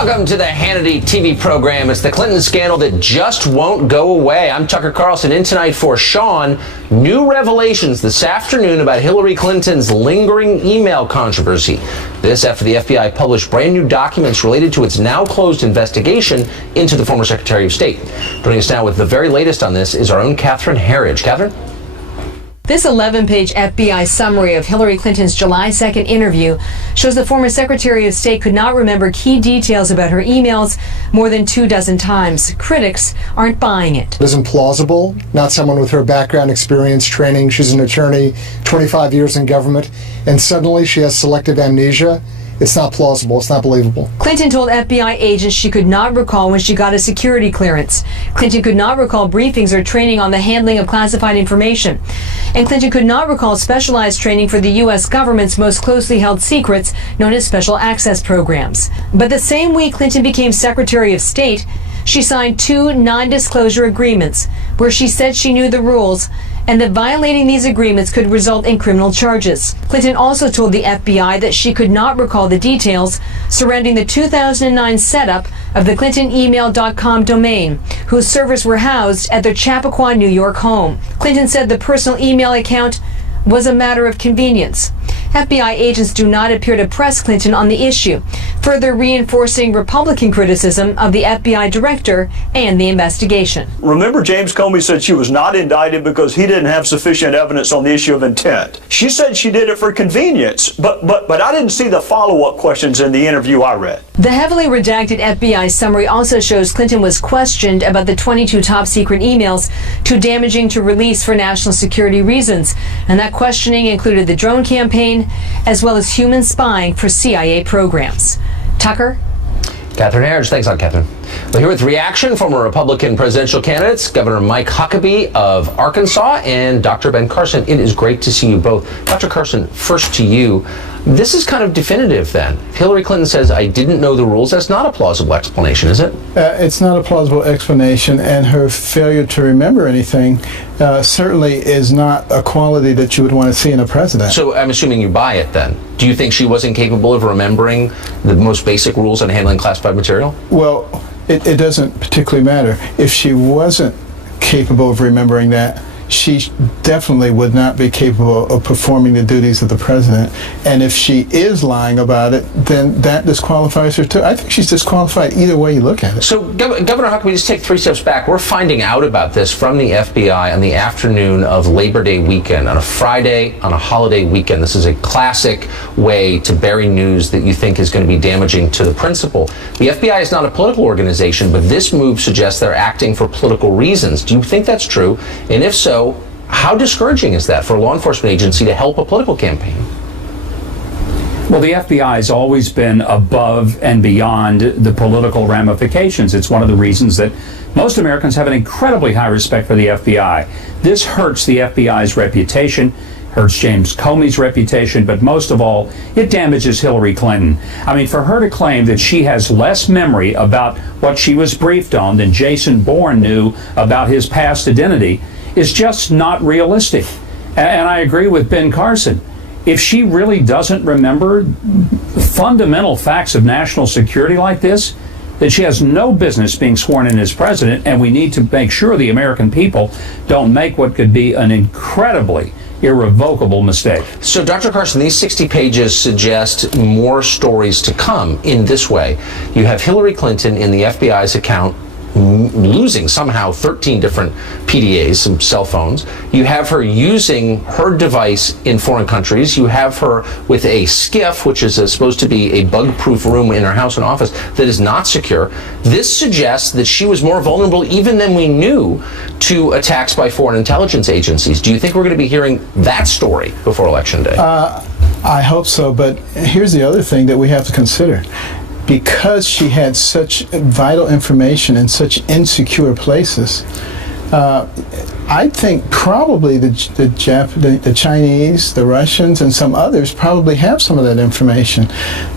Welcome to the Hannity TV program. It's the Clinton scandal that just won't go away. I'm Tucker Carlson, in tonight for Sean. New revelations this afternoon about Hillary Clinton's lingering email controversy. This after the FBI published brand new documents related to its now closed investigation into the former Secretary of State. Joining us now with the very latest on this is our own Catherine Herridge. Catherine? This 11-page FBI summary of Hillary Clinton's July 2nd interview shows the former Secretary of State could not remember key details about her emails more than 24 times. Critics aren't buying it. It isn't plausible. Not someone with her background, experience, training. She's an attorney, 25 years in government, and suddenly she has selective amnesia. It's not plausible. It's not believable. Clinton told FBI agents she could not recall when she got a security clearance. Clinton could not recall briefings or training on the handling of classified information. And Clinton could not recall specialized training for the U.S. government's most closely held secrets, known as special access programs. But the same week Clinton became Secretary of State, she signed 2 non-disclosure agreements where she said she knew the rules and that violating these agreements could result in criminal charges. Clinton also told the FBI that she could not recall the details surrounding the 2009 setup of the ClintonEmail.com domain, whose servers were housed at their Chappaqua, New York home. Clinton said the personal email account was a matter of convenience. FBI agents do not appear to press Clinton on the issue, further reinforcing Republican criticism of the FBI director and the investigation. Remember, James Comey said she was not indicted because he didn't have sufficient evidence on the issue of intent. She said she did it for convenience, but I didn't see the follow-up questions in the interview I read. The heavily redacted FBI summary also shows Clinton was questioned about the 22 top-secret emails too damaging to release for national security reasons, and that questioning included the drone campaign as well as human spying for CIA programs. Tucker? Catherine Herridge. Thanks a lot, Catherine. Well, here with reaction from our Republican presidential candidates, Governor Mike Huckabee of Arkansas and Dr. Ben Carson. It is great to see you both. Dr. Carson, first to you. This is kind of definitive then. Hillary Clinton says, I didn't know the rules. That's not a plausible explanation, is it? It's not a plausible explanation, and her failure to remember anything certainly is not a quality that you would want to see in a president. So I'm assuming you buy it then. Do you think she wasn't capable of remembering the most basic rules on handling classified material? Well, it doesn't particularly matter. If she wasn't capable of remembering that, she definitely would not be capable of performing the duties of the president. And if she is lying about it, then that disqualifies her too. I think she's disqualified either way you look at it. So, Governor Huckabee, just take 3 steps back. We're finding out about this from the FBI on the afternoon of Labor Day weekend, on a Friday, on a holiday weekend. This is a classic way to bury news that you think is going to be damaging to the principal. The FBI is not a political organization, but this move suggests they're acting for political reasons. Do you think that's true? And if so, how discouraging is that for a law enforcement agency to help a political campaign? Well, the FBI has always been above and beyond the political ramifications. It's one of the reasons that most Americans have an incredibly high respect for the FBI. This hurts the FBI's reputation, hurts James Comey's reputation, but most of all, it damages Hillary Clinton. I mean, for her to claim that she has less memory about what she was briefed on than Jason Bourne knew about his past identity is just not realistic. And I agree with Ben Carson. If she really doesn't remember fundamental facts of national security like this, then she has no business being sworn in as president, and we need to make sure the American people don't make what could be an incredibly irrevocable mistake. So, Dr. Carson, these 60 pages suggest more stories to come in this way. You have Hillary Clinton in the FBI's account losing somehow 13 different PDAs, some cell phones. You have her using her device in foreign countries. You have her with a SCIF, which is supposed to be a bug-proof room in her house and office that is not secure. This suggests that she was more vulnerable even than we knew to attacks by foreign intelligence agencies. Do you think we're going to be hearing that story before Election Day? I hope so, but here's the other thing that we have to consider. Because she had such vital information in such insecure places, I think probably the Chinese, the Russians, and some others probably have some of that information.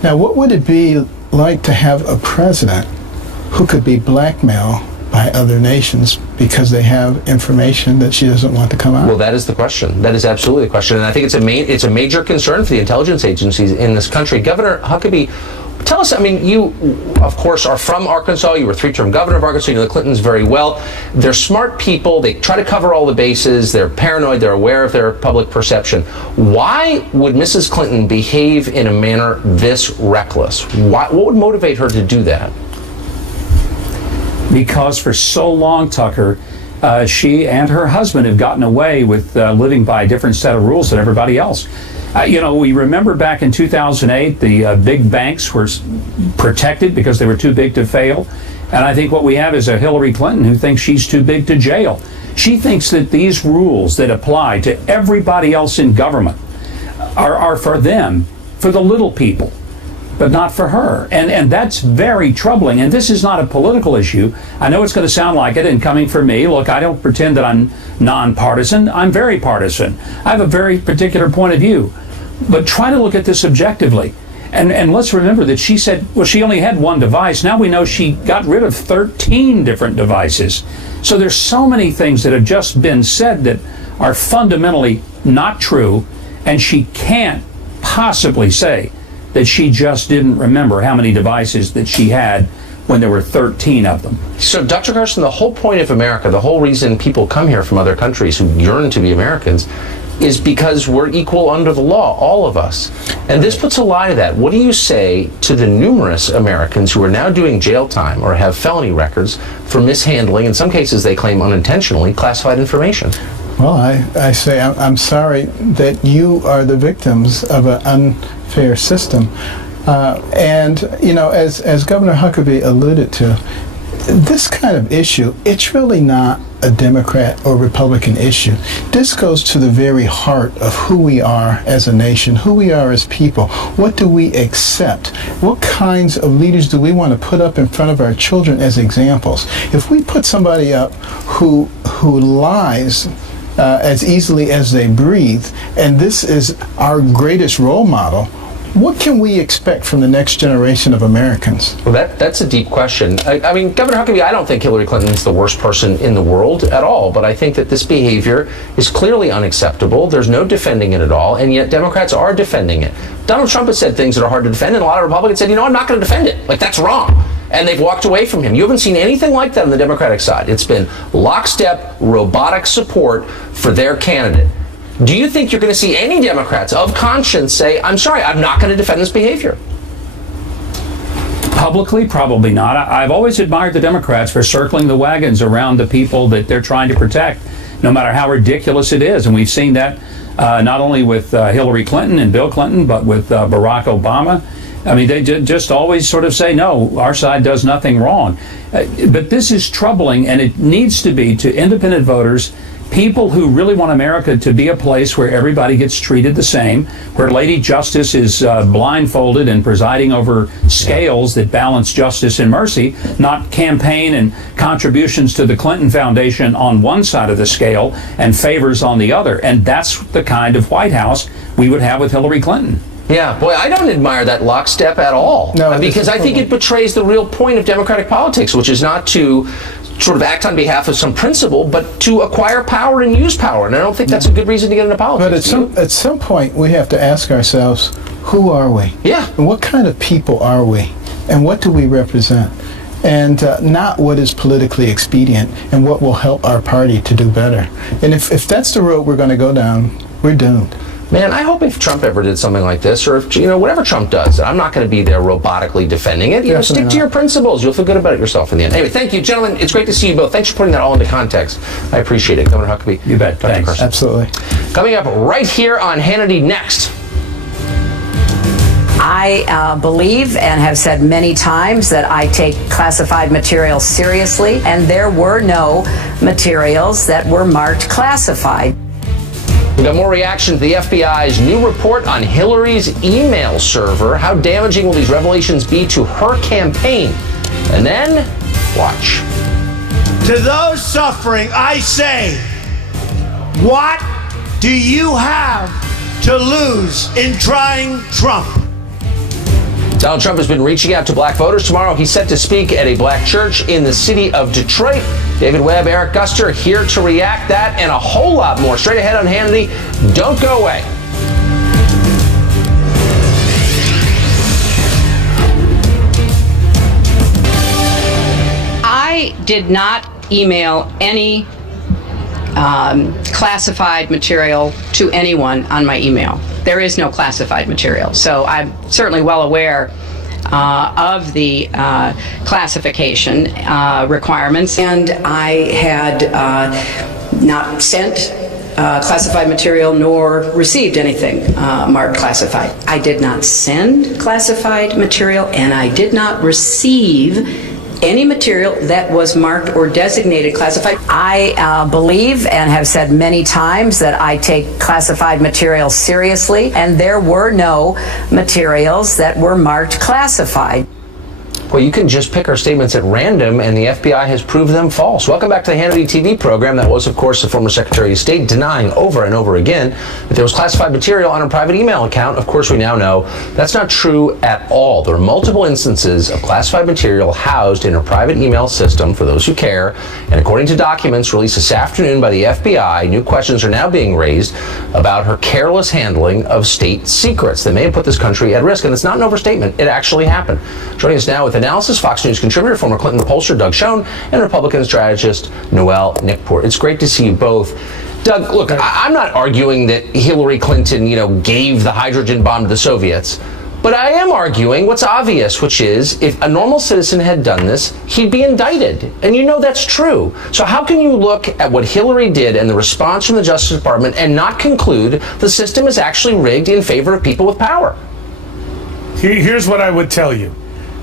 Now, what would it be like to have a president who could be blackmailed by other nations because they have information that she doesn't want to come out? Well, that is the question. That is absolutely the question. And I think it's a major concern for the intelligence agencies in this country. Governor Huckabee, Tell us, I mean, you, of course, are from Arkansas. You were three-term governor of Arkansas. You know the Clintons very well. They're smart people. They try to cover all the bases. They're paranoid. They're aware of their public perception. Why would Mrs. Clinton behave in a manner this reckless? What would motivate her to do that? Because for so long, Tucker, she and her husband have gotten away with living by a different set of rules than everybody else. We remember back in 2008, the big banks were protected because they were too big to fail. And I think what we have is a Hillary Clinton who thinks she's too big to jail. She thinks that these rules that apply to everybody else in government are for them, for the little people, but not for her. And that's very troubling. And this is not a political issue. I know it's going to sound like it, and coming from me, look, I don't pretend that I'm nonpartisan. I'm very partisan. I have a very particular point of view. But try to look at this objectively. And let's remember that she said, well, she only had one device. Now we know she got rid of 13 different devices. So there's so many things that have just been said that are fundamentally not true, and she can't possibly say that she just didn't remember how many devices that she had when there were 13 of them. So, Dr. Carson, the whole point of America, the whole reason people come here from other countries who yearn to be Americans, is because we're equal under the law, all of us. And this puts a lie to that. What do you say to the numerous Americans who are now doing jail time or have felony records for mishandling, in some cases they claim unintentionally, classified information? Well, I say I'm sorry that you are the victims of an unfair system. As Governor Huckabee alluded to, this kind of issue, it's really not a Democrat or Republican issue. This goes to the very heart of who we are as a nation, who we are as people. What do we accept? What kinds of leaders do we want to put up in front of our children as examples? If we put somebody up who lies as easily as they breathe, and this is our greatest role model, what can we expect from the next generation of Americans? Well, that's a deep question. I mean, Governor Huckabee, I don't think Hillary Clinton's the worst person in the world at all, but I think that this behavior is clearly unacceptable. There's no defending it at all, and yet Democrats are defending it. Donald Trump has said things that are hard to defend, and a lot of Republicans said, I'm not going to defend it. Like, that's wrong. And they've walked away from him. You haven't seen anything like that on the Democratic side. It's been lockstep, robotic support for their candidate. Do you think you're going to see any Democrats of conscience say, I'm sorry, I'm not going to defend this behavior? Publicly, probably not. I've always admired the Democrats for circling the wagons around the people that they're trying to protect, no matter how ridiculous it is. And we've seen that not only with Hillary Clinton and Bill Clinton, but with Barack Obama. I mean, they just always sort of say, no, our side does nothing wrong. But this is troubling, and it needs to be to independent voters, people who really want America to be a place where everybody gets treated the same, where Lady Justice is blindfolded and presiding over scales that balance justice and mercy, not campaign and contributions to the Clinton Foundation on one side of the scale and favors on the other. And that's the kind of White House we would have with Hillary Clinton. Yeah, boy, I don't admire that lockstep at all. No, because I think it betrays the real point of democratic politics, which is not to sort of act on behalf of some principle, but to acquire power and use power. And I don't think that's a good reason to get into politics. But at some point, we have to ask ourselves, who are we? Yeah. And what kind of people are we? And what do we represent? And not what is politically expedient and what will help our party to do better. And if that's the road we're going to go down, we're doomed. Man, I hope if Trump ever did something like this, or if, whatever Trump does, I'm not going to be there robotically defending it. Stick to your principles. You'll feel good about it yourself in the end. Anyway, thank you, gentlemen. It's great to see you both. Thanks for putting that all into context. I appreciate it. Governor Huckabee. You bet. Dr. Thanks. Carson. Absolutely. Coming up right here on Hannity next. I believe and have said many times that I take classified materials seriously, and there were no materials that were marked classified. We've got more reaction to the FBI's new report on Hillary's email server. How damaging will these revelations be to her campaign? And then, watch. To those suffering, I say, what do you have to lose in trying Trump? Donald Trump has been reaching out to black voters. Tomorrow, he's set to speak at a black church in the city of Detroit. David Webb, Eric Guster here to react. That and a whole lot more. Straight ahead on Hannity. Don't go away. did not email any classified material to anyone on my email. There is no classified material. So I'm certainly well aware of the classification requirements. And I had not sent classified material nor received anything marked classified. I did not send classified material, and I did not receive any material that was marked or designated classified. I believe and have said many times that I take classified materials seriously, and there were no materials that were marked classified. Well, you can just pick our statements at random, and the FBI has proved them false. Welcome back to the Hannity TV program. That was, of course, the former Secretary of State denying over and over again that there was classified material on her private email account. Of course, we now know that's not true at all. There are multiple instances of classified material housed in her private email system, for those who care. And according to documents released this afternoon by the FBI, new questions are now being raised about her careless handling of state secrets that may have put this country at risk. And it's not an overstatement. It actually happened. Joining us now with analysis, Fox News contributor, former Clinton pollster Doug Schoen, and Republican strategist Noel Nickport. It's great to see you both. Doug, look, I'm not arguing that Hillary Clinton, gave the hydrogen bomb to the Soviets, but I am arguing what's obvious, which is if a normal citizen had done this, he'd be indicted. And that's true. So how can you look at what Hillary did and the response from the Justice Department and not conclude the system is actually rigged in favor of people with power? Here's what I would tell you.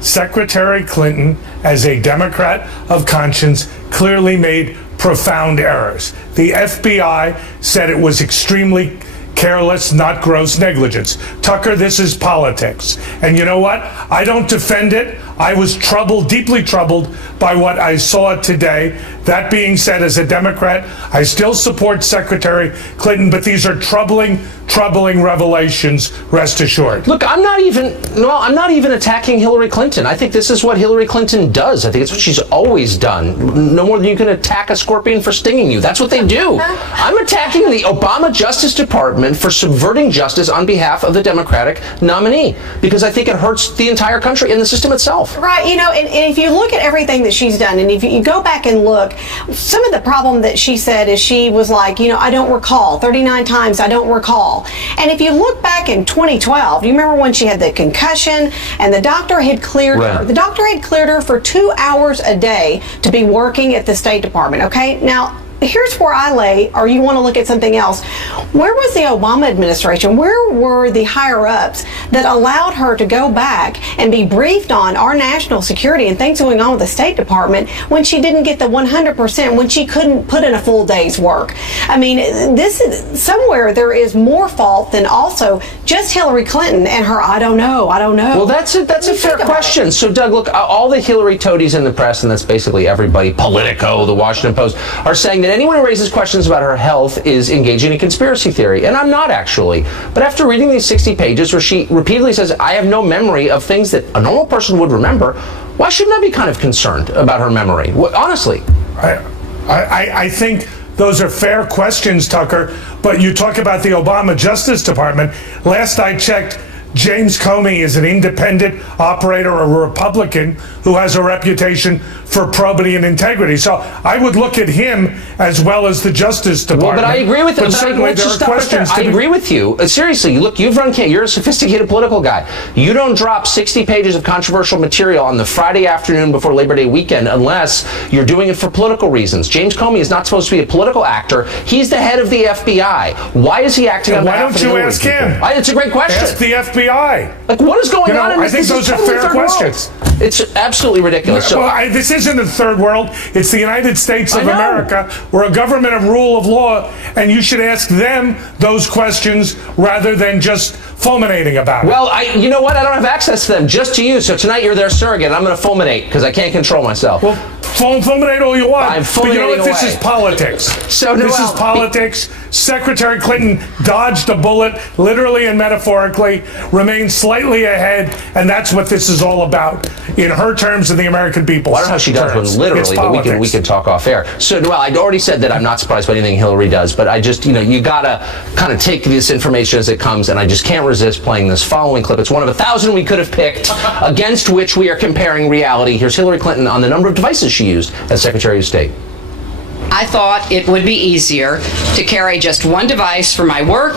Secretary Clinton, as a Democrat of conscience, clearly made profound errors. The FBI said it was extremely careless, not gross negligence. Tucker, this is politics. And you know what? I don't defend it. I was deeply troubled by what I saw today. That being said, as a Democrat, I still support Secretary Clinton, but these are troubling revelations, rest assured. Look, I'm not even attacking Hillary Clinton. I think this is what Hillary Clinton does. I think it's what she's always done. No more than you can attack a scorpion for stinging you. That's what they do. I'm attacking the Obama Justice Department for subverting justice on behalf of the Democratic nominee, because I think it hurts the entire country and the system itself. Right, and if you look at everything that she's done, and if you go back and look, some of the problem that she said is she was like, I don't recall, 39 times I don't recall. And if you look back in 2012, you remember when she had the concussion and the doctor had cleared her? The doctor had cleared her for 2 hours a day to be working at the State Department, okay? Now, here's where I lay, or you want to look at something else. Where was the Obama administration? Where were the higher-ups that allowed her to go back and be briefed on our national security and things going on with the State Department when she didn't get the 100%, when she couldn't put in a full day's work? I mean, this is somewhere there is more fault than also just Hillary Clinton and her I don't know. Well, that's a fair question. So, Doug, look, all the Hillary toadies in the press, and that's basically everybody, Politico, the Washington Post, are saying that anyone who raises questions about her health is engaging in a conspiracy theory, and I'm not actually. But after reading these 60 pages where she repeatedly says, I have no memory of things that a normal person would remember, why shouldn't I be kind of concerned about her memory? Honestly. I think those are fair questions, Tucker, but you talk about the Obama Justice Department. Last I checked, James Comey is an independent operator, a Republican who has a reputation for probity and integrity. So I would look at him as well as the Justice Department. Well, but I agree with But certainly there are questions. I agree with you. Seriously, look, you've run you're a sophisticated political guy. You don't drop 60 pages of controversial material on the Friday afternoon before Labor Day weekend unless you're doing it for political reasons. James Comey is not supposed to be a political actor. He's the head of the FBI. Why is he acting on behalf of Hillary? Why don't you ask him? It's a great question. Ask the FBI. Like, what is going on in this? I think those are fair questions. It's absolutely ridiculous. This isn't a third world. It's the United States of America. We're a government of rule of law, and you should ask them those questions rather than just fulminating about it. Well, you know what? I don't have access to them, just to you. So tonight you're their surrogate. I'm going to fulminate because I can't control myself. Well, fulminate all you want. I'm but you know what? away. This is politics. So this is politics. Secretary Clinton dodged a bullet, literally and metaphorically, remains slightly ahead, and that's what this is all about in her terms and the American people's I don't know how she does one literally, but we can talk off air. So, Noel, I'd already said that I'm not surprised by anything Hillary does, but I just, you gotta kind of take this information as it comes, and I just can't resist playing this following clip. It's one of 1,000 we could have picked against which we are comparing reality. Here's Hillary Clinton on the number of devices she she used as Secretary of State? I thought it would be easier to carry just one device for my work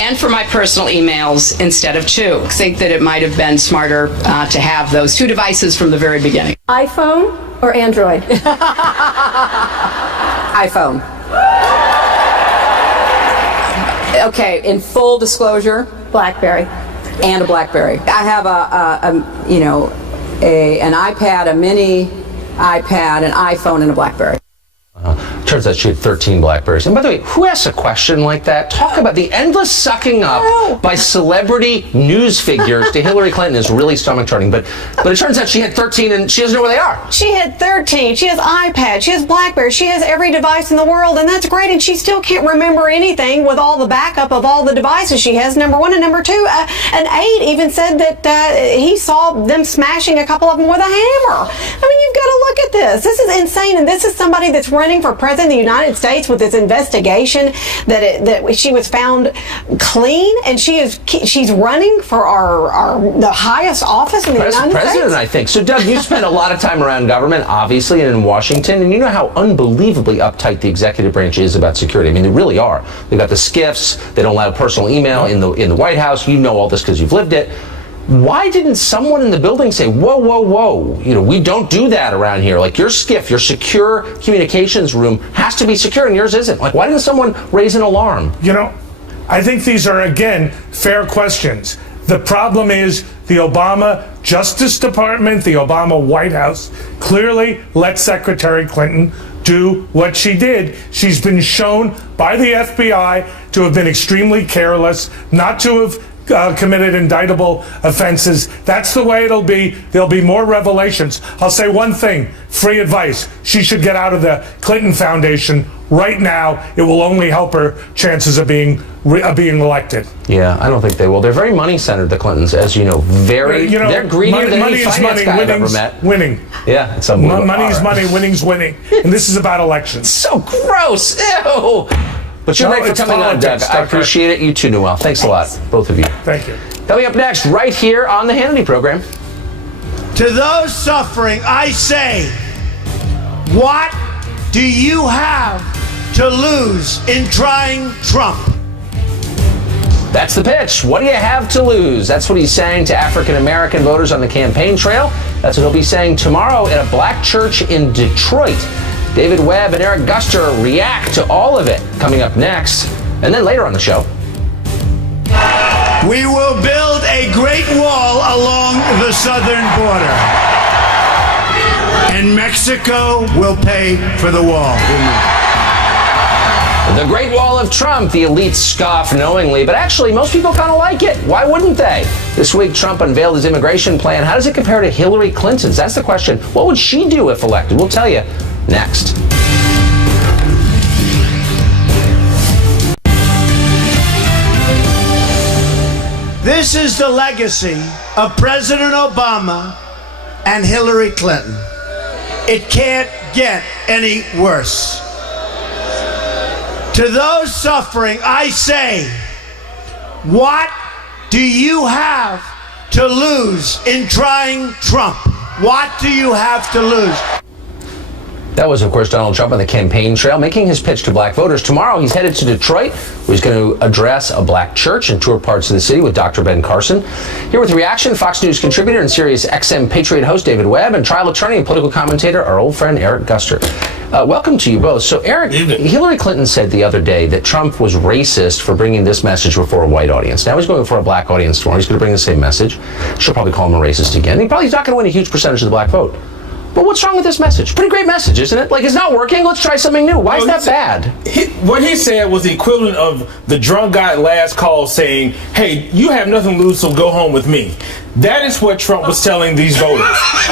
and for my personal emails instead of two. I think that it might have been smarter to have those two devices from the very beginning. iPhone or Android? iPhone. Okay, in full disclosure, BlackBerry. and a BlackBerry. I have an iPad, a mini iPad, an iPhone, and a BlackBerry. Turns out she had 13 Blackberries. And by the way, who asks a question like that? Talk about the endless sucking up by celebrity news figures to Hillary Clinton is really stomach-turning. But it turns out she had 13 and she doesn't know where they are. She had 13. She has iPad. She has BlackBerry. She has every device in the world, and that's great. And she still can't remember anything with all the backup of all the devices she has, number one. And number two, an aide even said that he saw them smashing a couple of them with a hammer. I mean, you've got to look at this. This is insane. And this is somebody that's running for president of the United States with this investigation that she was found clean, and she's running for the highest office in the United President, States. I think. So, Doug, you spent a lot of time around government, obviously, and in Washington, and you know how unbelievably uptight the executive branch is about security. I mean, they really are. They've got the SCIFs. They don't allow personal email in the White House. You know all this because you've lived it. Why didn't someone in the building say, whoa, whoa, whoa, we don't do that around here. Like, your SCIF, your secure communications room has to be secure and yours isn't. Like, why didn't someone raise an alarm? I think these are, again, fair questions. The problem is the Obama Justice Department, the Obama White House clearly let Secretary Clinton do what she did. She's been shown by the FBI to have been extremely careless, not to have committed indictable offenses. That's the way it'll be. There'll be more revelations. I'll say one thing, free advice. She should get out of the Clinton Foundation right now. It will only help her chances of being elected. Yeah, I don't think they will. They're very money-centered, the Clintons, as you know. They're greedier than any finance guy I've ever met. Winning. Yeah, it's unbelievable. Money's money, winning's winning. And this is about elections. So gross. Ew. But you're great for coming on, Doug. I appreciate it. You too, Noel. Thanks a lot, both of you. Thank you. Coming up next, right here on the Hannity program. To those suffering, I say, what do you have to lose in trying Trump? That's the pitch. What do you have to lose? That's what he's saying to African-American voters on the campaign trail. That's what he'll be saying tomorrow at a black church in Detroit. David Webb and Eric Guster react to all of it coming up next. And then later on the show. We will build a great wall along the southern border. And Mexico will pay for the wall. The Great Wall of Trump, the elites scoff knowingly, but actually most people kind of like it. Why wouldn't they? This week, Trump unveiled his immigration plan. How does it compare to Hillary Clinton's? That's the question. What would she do if elected? We'll tell you next. This is the legacy of President Obama and Hillary Clinton. It can't get any worse. To those suffering, I say, what do you have to lose in trying Trump? What do you have to lose? That was, of course, Donald Trump on the campaign trail, making his pitch to black voters. Tomorrow, he's headed to Detroit, where he's going to address a black church and tour parts of the city with Dr. Ben Carson. Here with reaction, Fox News contributor and Sirius XM Patriot host David Webb, and trial attorney and political commentator, our old friend Eric Guster. Welcome to you both. So, Eric, Hillary Clinton said the other day that Trump was racist for bringing this message before a white audience. Now he's going for a black audience tomorrow. He's going to bring the same message. She'll probably call him a racist again. He's not going to win a huge percentage of the black vote. But what's wrong with this message? Pretty great message, isn't it? Like, it's not working. Let's try something new. Why is that bad? What he said was the equivalent of the drunk guy at last call saying, hey, you have nothing to lose, so go home with me. That is what Trump was telling these voters.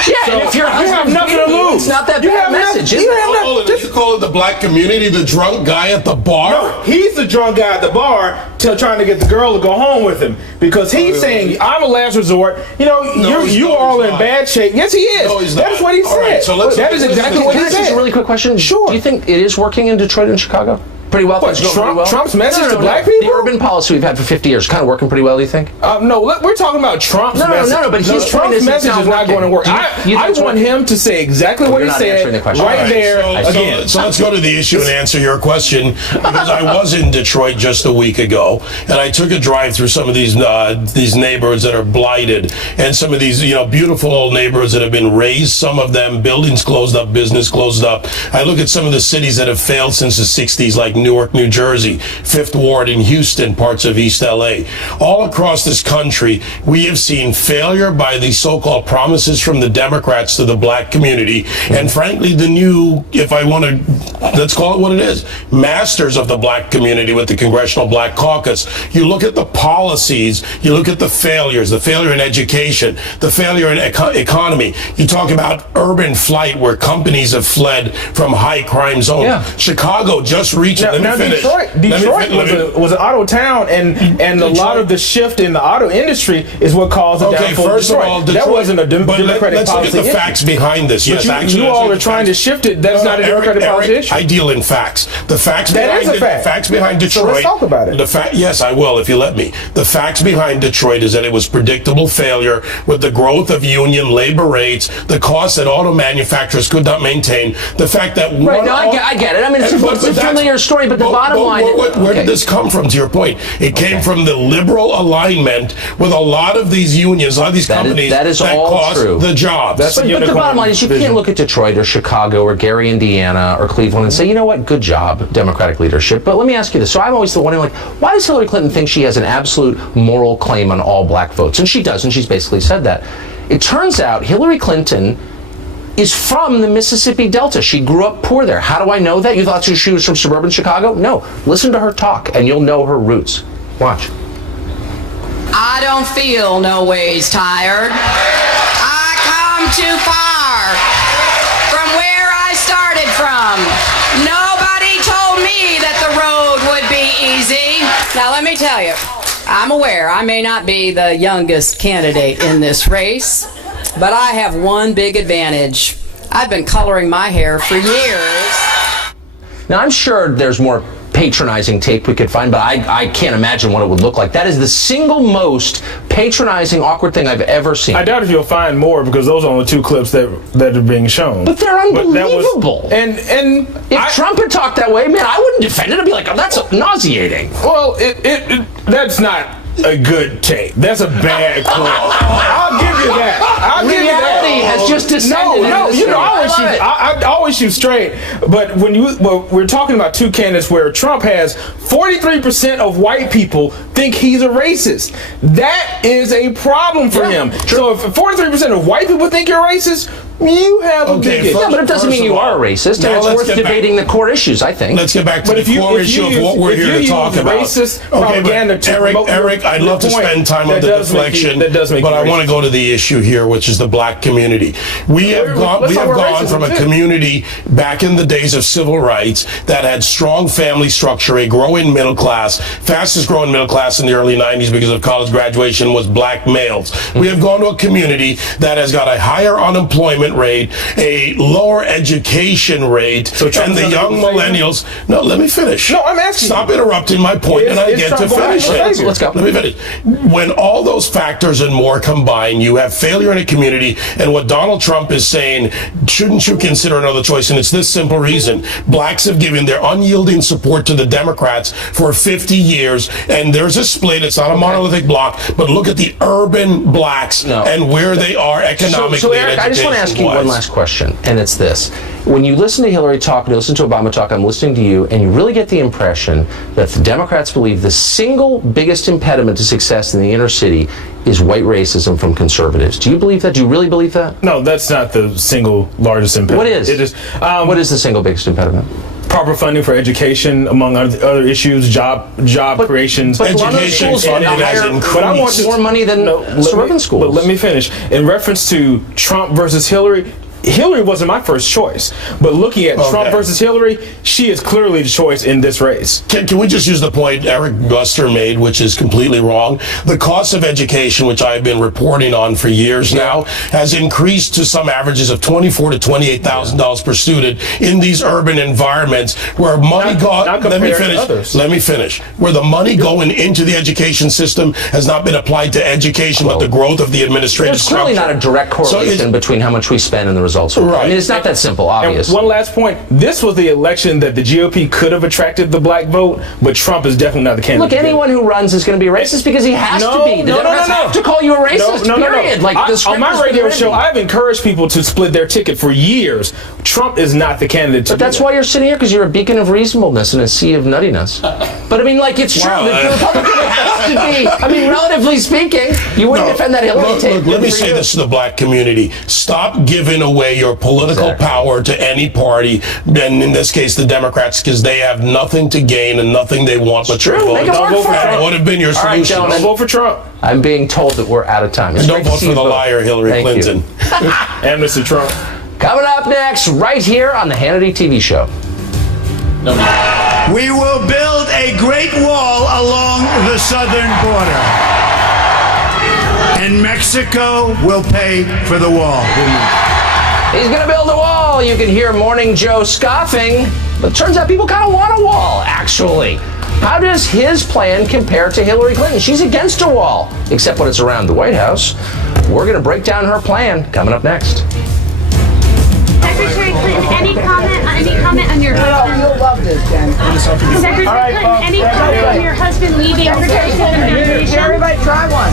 Yeah, so and if you have nothing to lose. It's not that bad message, is it? You call it the black community the drunk guy at the bar? No, he's the drunk guy at the bar trying to get the girl to go home with him. Because he's saying, I'm a last resort. You are all in bad shape. Yes, he is. No, he's not. That is what he said. Right, so that is exactly what he said. Just a really quick question. Sure. Do you think it is working in Detroit and Chicago? pretty well? What, Things going pretty well? Trump's message to black people? The urban policy we've had for 50 years, kind of working pretty well, do you think? No, we're talking about Trump's message. No, but his Trump's message is not going to work. I want him to say exactly what he said right there again. So let's go to the issue and answer your question, because I was in Detroit just a week ago, and I took a drive through some of these neighborhoods that are blighted, and some of these beautiful old neighborhoods that have been razed. Some of them buildings closed up, business closed up. I look at some of the cities that have failed since the 60s, like Newark, New Jersey, Fifth Ward in Houston, parts of East LA. All across this country, we have seen failure by the so-called promises from the Democrats to the black community, and frankly, the new, if I want to, let's call it what it is, masters of the black community with the Congressional Black Caucus. You look at the policies, you look at the failures, the failure in education, the failure in economy. You talk about urban flight, where companies have fled from high crime zones. Yeah. Chicago just reached. Detroit was an auto town, and a lot of the shift in the auto industry is what caused the downfall of Detroit. That wasn't a Democratic policy. Let's look at the facts behind this. Yes, you all are trying to shift it. That's not a Democratic policy issue. I deal in facts. The facts behind a fact. Facts behind Detroit. So let's talk about it. Yes, I will, if you let me. The facts behind Detroit is that it was predictable failure with the growth of union labor rates, the costs that auto manufacturers could not maintain, the fact that I get it. I mean, it's a familiar story, but the bottom line. Where did this come from? To your point, it came from the liberal alignment with a lot of these unions, a lot of these companies that caused true. The jobs. But the bottom line is, you can't look at Detroit or Chicago or Gary, Indiana or Cleveland and say, you know what, good job, Democratic leadership. But let me ask you this. So I'm always wondering, why does Hillary Clinton think she has an absolute moral claim on all black votes? And she does, and she's basically said that. It turns out Hillary Clinton is from the Mississippi Delta. She grew up poor there. How do I know that? You thought she was from suburban Chicago? No. Listen to her talk, and you'll know her roots. Watch. I don't feel no ways tired. I come too far from where I started from. Nobody told me that the road would be easy. Now let me tell you, I'm aware I may not be the youngest candidate in this race, but I have one big advantage. I've been coloring my hair for years. Now, I'm sure there's more patronizing tape we could find, but I can't imagine what it would look like. That is the single most patronizing, awkward thing I've ever seen. I doubt if you'll find more, because those are only two clips that are being shown. But they're unbelievable. And if Trump had talked that way, man, I wouldn't defend it. I'd be like, oh, that's nauseating. Well, that's not a good tape. That's a bad clip. I'll give you that. Reality has just descended. I always shoot straight. But when we're talking about two candidates where Trump has 43% of white people think he's a racist. That is a problem for him. So if 43% of white people think you're racist, you have a big issue. Yeah, but it doesn't mean you are a racist, and it's worth debating the core issues, I think. Let's get back to the core issue of what we're here to talk about. Racist propaganda Eric, I'd love to spend time on the deflection, but I want to go to the issue here, which is the black community. We have gone from a community back in the days of civil rights that had strong family structure, a growing middle class, fastest growing middle class in the early 90s because of college graduation was black males. We have gone to a community that has got a higher unemployment rate, a lower education rate, and the young millennials. No, let me finish. No, I'm asking. Stop interrupting my point, and I get to finish it. Let's go. Let me finish. When all those factors and more combine, you have failure in a community, and what Donald Trump is saying, shouldn't you consider another choice? And it's this simple reason. Blacks have given their unyielding support to the Democrats for 50 years, and there's a split. It's not a monolithic block, but look at the urban blacks and where they are economically. So Eric, I just want to ask you one last question, and it's this. When you listen to Hillary talk, and you listen to Obama talk, I'm listening to you, and you really get the impression that the Democrats believe the single biggest impediment to success in the inner city is white racism from conservatives. Do you believe that? Do you really believe that? No, that's not the single largest impediment. What is? It is. What is the single biggest impediment? Proper funding for education, among other issues, job creations. But education funding has increased. But I want more money than suburban schools. But let me finish. In reference to Trump versus Hillary, Hillary wasn't my first choice, but looking at Trump versus Hillary, she is clearly the choice in this race. Can we just use the point Eric Buster made, which is completely wrong? The cost of education, which I've been reporting on for years now, has increased to some averages of $24,000 to $28,000 per student in these urban environments where money let me finish. Where the money going into the education system has not been applied to education, but the growth of the administrative There's clearly not a direct correlation between how much we spend and the results. Right. I mean, it's not that simple, obvious. And one last point. This was the election that the GOP could have attracted the black vote, but Trump is definitely not the candidate. Look, anyone who runs is going to be racist because he has to be. The Democrats have to call you a racist, period. Like, on my radio show, I've encouraged people to split their ticket for years. Trump is not the candidate But that's why you're sitting here, because you're a beacon of reasonableness in a sea of nuttiness. But I mean, like, it's true. The Republican has to be, I mean, relatively speaking, you wouldn't defend that Hillary tape. Look, let me say this to the black community. Stop giving away your political power to any party, and in this case, the Democrats, because they have nothing to gain and nothing they want but your vote. That would have been your solution. Don't vote for Trump. I'm being told that we're out of time. And don't vote for the liar, Hillary Clinton. And Mr. Trump. Coming up next, right here on the Hannity TV show. We will build a great wall along the southern border. And Mexico will pay for the wall. He's going to build a wall. You can hear Morning Joe scoffing, but it turns out people kind of want a wall, actually. How does his plan compare to Hillary Clinton? She's against a wall, except when it's around the White House. We're going to break down her plan coming up next. Secretary Clinton, any comment on your husband? You'll love this, Jen. Secretary Clinton, any comment on your husband leaving Secretary Clinton? Everybody try one.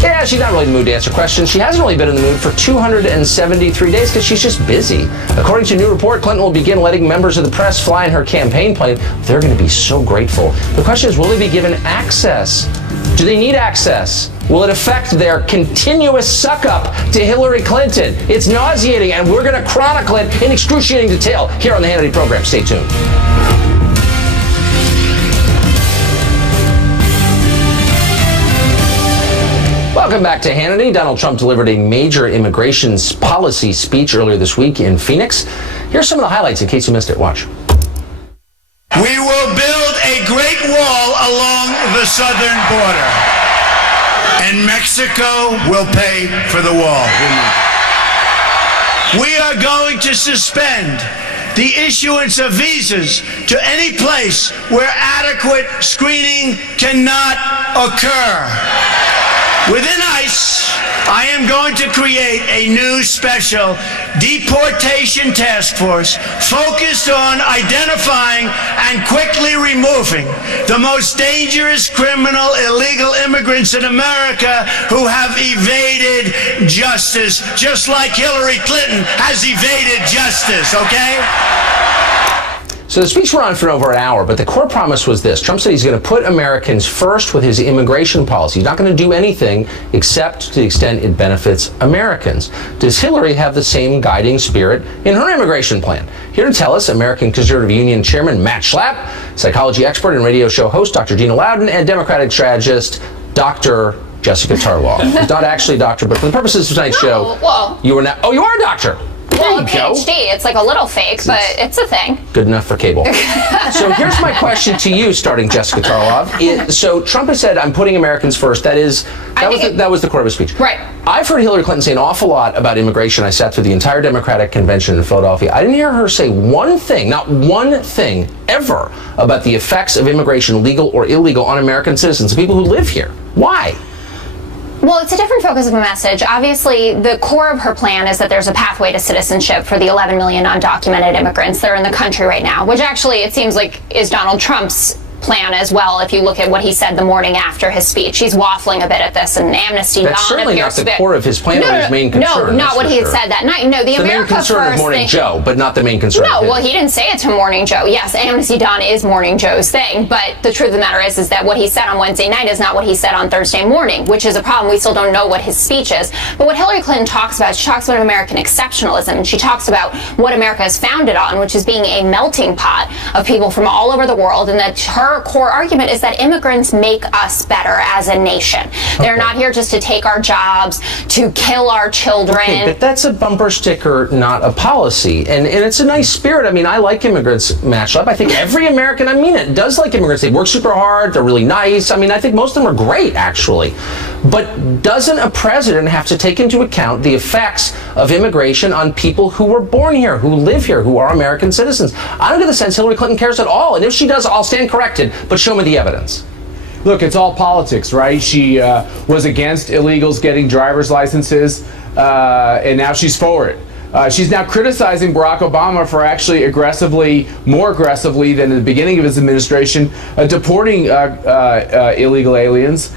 Yeah, she's not really in the mood to answer questions. She hasn't really been in the mood for 273 days because she's just busy. According to a new report, Clinton will begin letting members of the press fly in her campaign plane. They're going to be so grateful. The question is, will they be given access? Do they need access? Will it affect their continuous suck-up to Hillary Clinton? It's nauseating, and we're going to chronicle it in excruciating detail here on the Hannity program. Stay tuned. Welcome back to Hannity. Donald Trump delivered a major immigration policy speech earlier this week in Phoenix. Here's some of the highlights in case you missed it. Watch. We will build a great wall along the southern border. And Mexico will pay for the wall. We are going to suspend the issuance of visas to any place where adequate screening cannot occur. Within ICE, I am going to create a new special deportation task force focused on identifying and quickly removing the most dangerous criminal illegal immigrants in America who have evaded justice, just like Hillary Clinton has evaded justice, okay? So the speech went on for over an hour, but the core promise was this. Trump said he's going to put Americans first with his immigration policy. He's not going to do anything except to the extent it benefits Americans. Does Hillary have the same guiding spirit in her immigration plan? Here to tell us, American Conservative Union Chairman Matt Schlapp, psychology expert and radio show host Dr. Gina Loudon, and Democratic strategist Dr. Jessica Tarlow. She's not actually a doctor, but for the purposes of tonight's show, you are now. Oh, you are a doctor. Well, a PhD. It's like a little fake, but it's a thing. Good enough for cable. So here's my question to you, starting Jessica Tarlow. So Trump has said, I'm putting Americans first. That was the core of his speech. Right. I've heard Hillary Clinton say an awful lot about immigration. I sat through the entire Democratic convention in Philadelphia. I didn't hear her say one thing, not one thing, ever, about the effects of immigration, legal or illegal, on American citizens, people who live here. Why? Well, it's a different focus of a message. Obviously, the core of her plan is that there's a pathway to citizenship for the 11 million undocumented immigrants that are in the country right now, which actually it seems like is Donald Trump's plan as well. If you look at what he said the morning after his speech, he's waffling a bit at this, and Amnesty That's certainly not the core of his plan or his main concern. No, not what he had said that night. No, the America main concern First of Morning thing, Joe, but not the main concern. No, well, he didn't say it to Morning Joe. Yes, Amnesty Dawn is Morning Joe's thing, but the truth of the matter is that what he said on Wednesday night is not what he said on Thursday morning, which is a problem. We still don't know what his speech is. But what Hillary Clinton talks about, she talks about American exceptionalism, and she talks about what America is founded on, which is being a melting pot of people from all over the world, and that her her core argument is that immigrants make us better as a nation. They're not here just to take our jobs, to kill our children. Okay, but that's a bumper sticker, not a policy. And it's a nice spirit. I mean, I like immigrants matched up. I think every American, I mean it, does like immigrants. They work super hard. They're really nice. I mean, I think most of them are great, actually. But doesn't a president have to take into account the effects of immigration on people who were born here, who live here, who are American citizens? I don't get the sense Hillary Clinton cares at all. And if she does, I'll stand corrected. But show me the evidence. Look, it's all politics, right? She was against illegals getting driver's licenses, and now she's for it. She's now criticizing Barack Obama for actually more aggressively than in the beginning of his administration, deporting illegal aliens,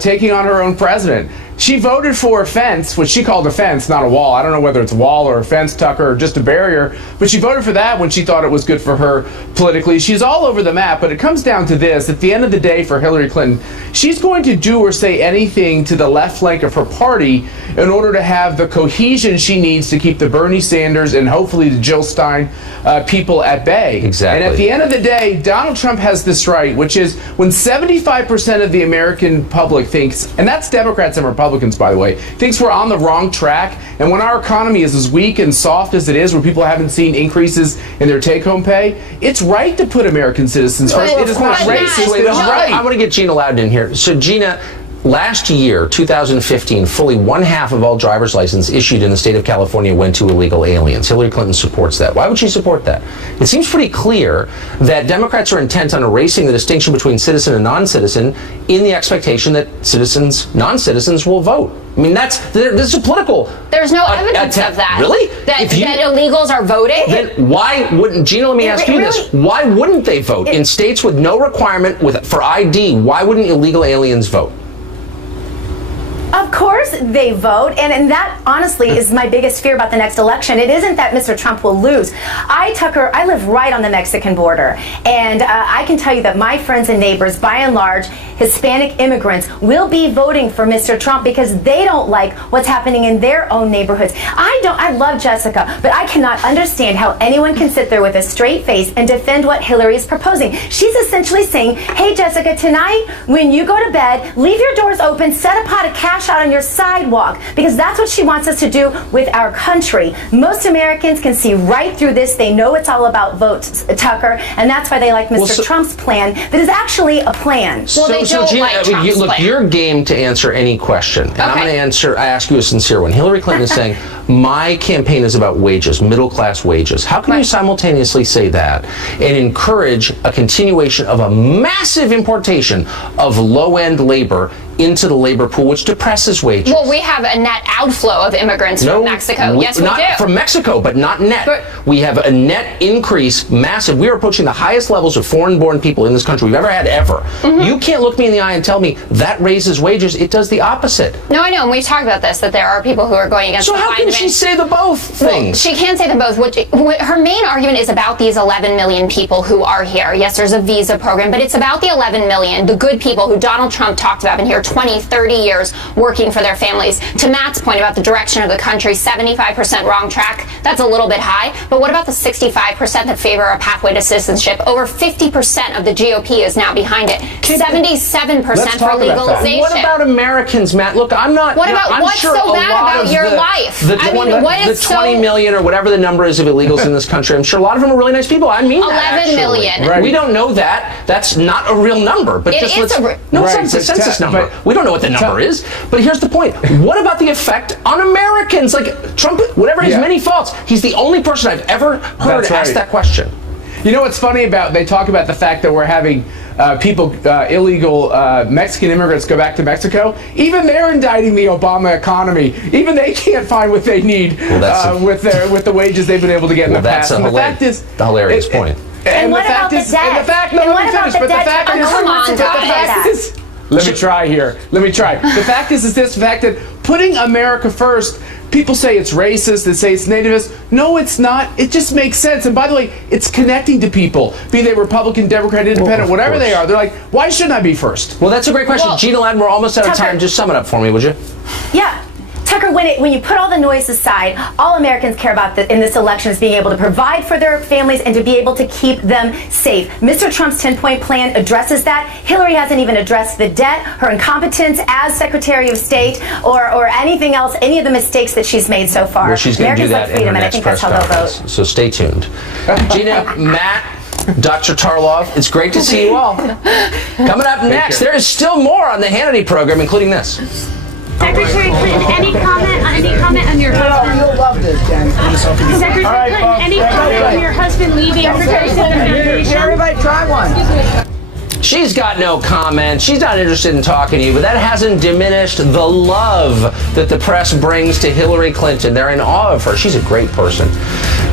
taking on her own president. She voted for a fence, which she called a fence, not a wall. I don't know whether it's a wall or a fence, Tucker, or just a barrier, but she voted for that when she thought it was good for her politically. She's all over the map, but it comes down to this. At the end of the day, for Hillary Clinton, she's going to do or say anything to the left flank of her party in order to have the cohesion she needs to keep the Bernie Sanders and hopefully the Jill Stein people at bay. Exactly. And at the end of the day, Donald Trump has this right, which is when 75% of the American public thinks, and that's Democrats and Republicans, by the way, thinks we're on the wrong track, and when our economy is as weak and soft as it is, where people haven't seen increases in their take-home pay, it's right to put American citizens first. It is not racist. It is right. I want to get Gina Loudon in here. So, Gina, last year, 2015, fully 1/2 of all driver's licenses issued in the state of California went to illegal aliens. Hillary Clinton supports that. Why would she support that? It seems pretty clear that Democrats are intent on erasing the distinction between citizen and non-citizen in the expectation that non-citizens will vote. I mean, this is a political... There's no evidence of that. Really? That illegals are voting? Then why wouldn't... Gina, let me ask you this. Why wouldn't they vote? In states with no requirement for ID, why wouldn't illegal aliens vote? Of course they vote, and that honestly is my biggest fear about the next election. It isn't that Mr. Trump will lose. I live right on the Mexican border, and I can tell you that my friends and neighbors, by and large, Hispanic immigrants, will be voting for Mr. Trump because they don't like what's happening in their own neighborhoods. I love Jessica, but I cannot understand how anyone can sit there with a straight face and defend what Hillary is proposing. She's essentially saying, hey, Jessica, tonight when you go to bed, leave your doors open, set a pot of cash out on your sidewalk, because that's what she wants us to do with our country. Most Americans can see right through this. They know it's all about votes, Tucker, and that's why they like Mr. Trump's plan that is actually a plan. Look, you're game to answer any question. And I'm going to ask you a sincere one. Hillary Clinton is saying, my campaign is about wages, middle-class wages. How can you simultaneously say that and encourage a continuation of a massive importation of low-end labor into the labor pool, which depresses wages? Well, we have a net outflow of immigrants from Mexico. Yes, we do. Not from Mexico, but not net. We have a net increase, massive. We are approaching the highest levels of foreign-born people in this country we've ever had, ever. You can't look me in the eye and tell me that raises wages. It does the opposite. No, I know, and we've talked about this, that there are people who are going against the how can she say the both things? Well, she can say them both. Her main argument is about these 11 million people who are here. Yes, there's a visa program, but it's about the 11 million, the good people who Donald Trump talked about, been here 20, 30 years working for their families. To Matt's point about the direction of the country, 75% wrong track, that's a little bit high. But what about the 65% that favor a pathway to citizenship? Over 50% of the GOP is now behind it. 77% for legalization. What about Americans, Matt? Look, I'm not... What's so bad about your life? The 20 million or whatever the number is of illegals in this country, I'm sure a lot of them are really nice people. I mean 11 million. Right. We don't know that. That's not a real number. But it's a census number. We don't know what the number is. But here's the point. What about the effect on Americans? Like Trump, whatever his many faults, he's the only person I've ever heard ask that question. You know what's funny about, they talk about the fact that we're having illegal Mexican immigrants go back to Mexico. Even they're indicting the Obama economy. Even they can't find what they need with the wages they've been able to get in the past. And the fact is, the hilarious point. And what about the debt? Let me try here. The fact is this, the fact that putting America first, people say it's racist, they say it's nativist. No, it's not. It just makes sense. And by the way, it's connecting to people, be they Republican, Democrat, Independent, whatever they are. They're like, why shouldn't I be first? Well, that's a great question. Gina Loudon, we're almost out of time. Just sum it up for me, would you? Yeah. Tucker, when you put all the noise aside, all Americans care about in this election is being able to provide for their families and to be able to keep them safe. Mr. Trump's 10-point plan addresses that. Hillary hasn't even addressed the debt, her incompetence as Secretary of State, or anything else, any of the mistakes that she's made so far. Well, she's going to do that in her next press conference. So stay tuned. Gina, Matt, Dr. Tarlov, it's great to see you all. Coming up next, there is still more on the Hannity program, including this. Secretary Clinton, any comment on your husband? You'll love this, Jen. Secretary Clinton, any comment on your husband leaving Secretary of the Foundation? Everybody try one. She's got no comment. She's not interested in talking to you, but that hasn't diminished the love that the press brings to Hillary Clinton. They're in awe of her. She's a great person.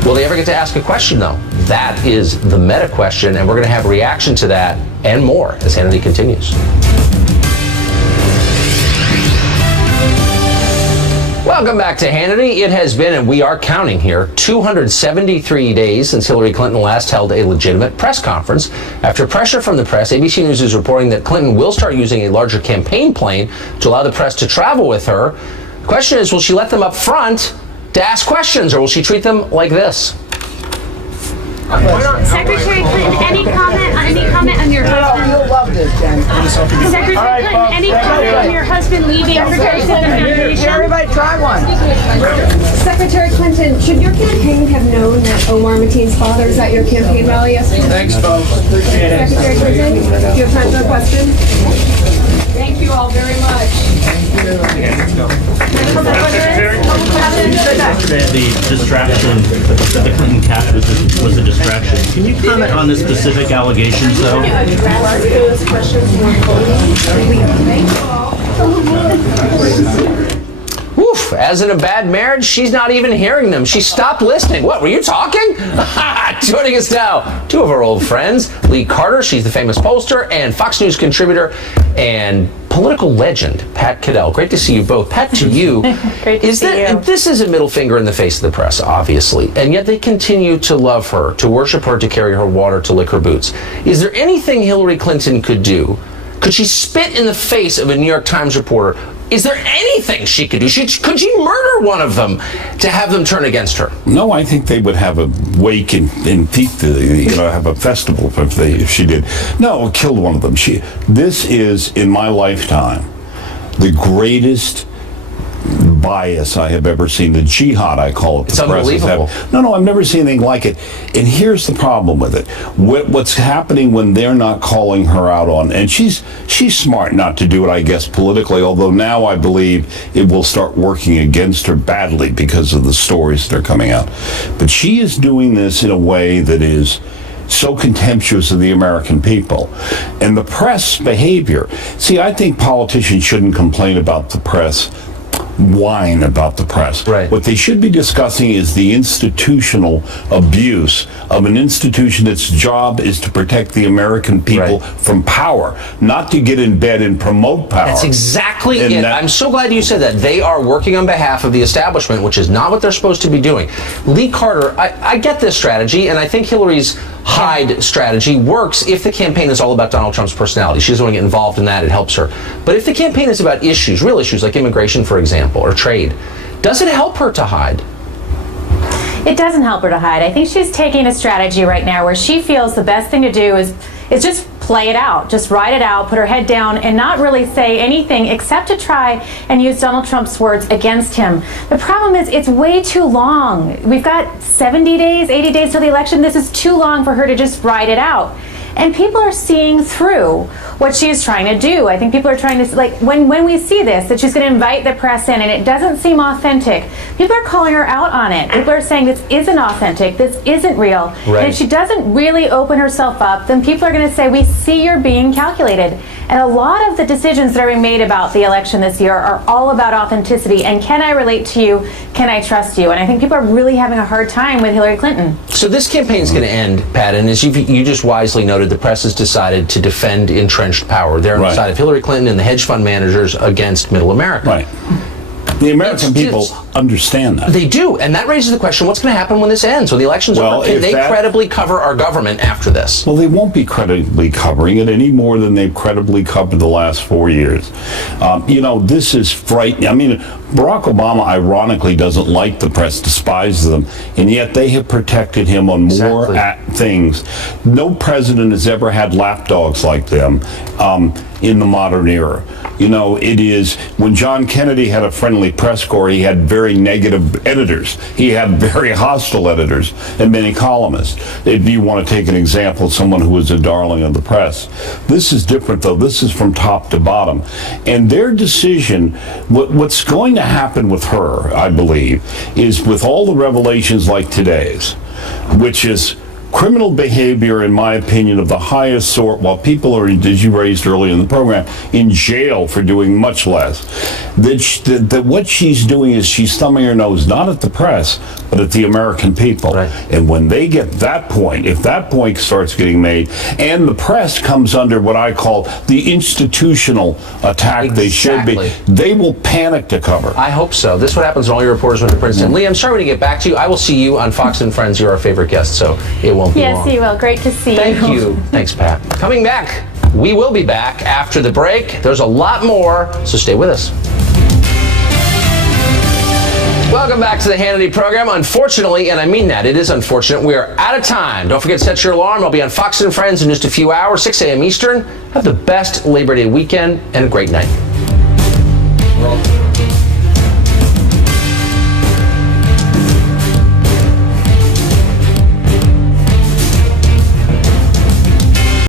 Will they ever get to ask a question, though? That is the meta question, and we're going to have reaction to that and more as Hannity continues. Welcome back to Hannity. It has been, and we are counting here, 273 days since Hillary Clinton last held a legitimate press conference. After pressure from the press, ABC News is reporting that Clinton will start using a larger campaign plane to allow the press to travel with her. The question is, will she let them up front to ask questions, or will she treat them like this? Secretary Clinton, any comment on your husband? You'll love this, Jen. Secretary Clinton, any comment on your husband leaving Secretary of the Foundation? Everybody try one. Secretary Clinton, should your campaign have known that Omar Mateen's father is at your campaign rally yesterday? Thanks, folks. Appreciate it. Secretary Clinton, do you have time for a question? Thank you all very much. The distraction, the Clinton cash was a distraction. Can you comment on the specific allegations, though? Those questions more fully. Oof, as in a bad marriage, she's not even hearing them. She stopped listening. What, were you talking? Joining us now, two of our old friends, Lee Carter, she's the famous pollster, and Fox News contributor and political legend, Pat Caddell. Great to see you both. Pat, to you, Great to see you. This is a middle finger in the face of the press, obviously, and yet they continue to love her, to worship her, to carry her water, to lick her boots. Is there anything Hillary Clinton could do? Could she spit in the face of a New York Times reporter? Is there anything she could do? Could she murder one of them to have them turn against her? No, I think they would have a wake and have a festival if she did. No, killed one of them. This is, in my lifetime, the greatest bias I have ever seen. The jihad, I call it. It's unbelievable. No, I've never seen anything like it. And here's the problem with it. What's happening when they're not calling her out on, and she's smart not to do it, I guess, politically, although now I believe it will start working against her badly because of the stories that are coming out. But she is doing this in a way that is so contemptuous of the American people. And the press behavior. See, I think politicians shouldn't complain about the press, whine about the press. Right. What they should be discussing is the institutional abuse of an institution that's job is to protect the American people from power, not to get in bed and promote power. That's exactly it. I'm so glad you said that. They are working on behalf of the establishment, which is not what they're supposed to be doing. Lee Carter, I get this strategy, and I think Hillary's hide strategy works if the campaign is all about Donald Trump's personality. She doesn't want to get involved in that. It helps her. But if the campaign is about issues, real issues like immigration, for example, or trade, does it help her to hide? It doesn't help her to hide. I think she's taking a strategy right now where she feels the best thing to do is just play it out, just ride it out, put her head down, and not really say anything except to try and use Donald Trump's words against him. The problem is it's way too long. We've got 70 days, 80 days till the election. This is too long for her to just ride it out. And people are seeing through what she's trying to do. I think people are trying to, like, when we see this, that she's going to invite the press in and it doesn't seem authentic, people are calling her out on it. People are saying this isn't authentic, this isn't real. Right. And if she doesn't really open herself up, then people are going to say, we see you're being calculated. And a lot of the decisions that are being made about the election this year are all about authenticity. And can I relate to you? Can I trust you? And I think people are really having a hard time with Hillary Clinton. So this campaign's going to end, Pat, and as you just wisely noted, the press has decided to defend entrenched power. They're on the side of Hillary Clinton and the hedge fund managers against middle America. Right. The American people understand that. They do, and that raises the question, what's going to happen when this ends, when the election's over? Can they credibly cover our government after this? Well, they won't be credibly covering it any more than they've credibly covered the last 4 years. This is frightening. I mean, Barack Obama, ironically, doesn't like the press, despises them, and yet they have protected him on more things. No president has ever had lapdogs like them in the modern era. It is, when John Kennedy had a friendly press corps, he had very negative editors. He had very hostile editors and many columnists. If you want to take an example of someone who was a darling of the press. This is different, though. This is from top to bottom. And their decision, what's going to happen with her, I believe, is with all the revelations like today's, which is criminal behavior, in my opinion, of the highest sort, while people are, as you raised earlier in the program, in jail for doing much less. That what she's doing is she's thumbing her nose not at the press, but at the American people. Right. And when they get that point, if that point starts getting made, and the press comes under what I call the institutional attack they should be, they will panic to cover. I hope so. This is what happens when all your reporters went to Princeton. Lee, I'm sorry to get back to you. I will see you on Fox and Friends. You're our favorite guest, so it won't be long. Yes, you will. Great to see you. Thank you. Thanks, Pat. Coming back, we will be back after the break. There's a lot more, so stay with us. Welcome back to the Hannity program. Unfortunately, and I mean that, it is unfortunate, we are out of time. Don't forget to set your alarm. I'll be on Fox and Friends in just a few hours, 6 a.m. Eastern. Have the best Labor Day weekend and a great night.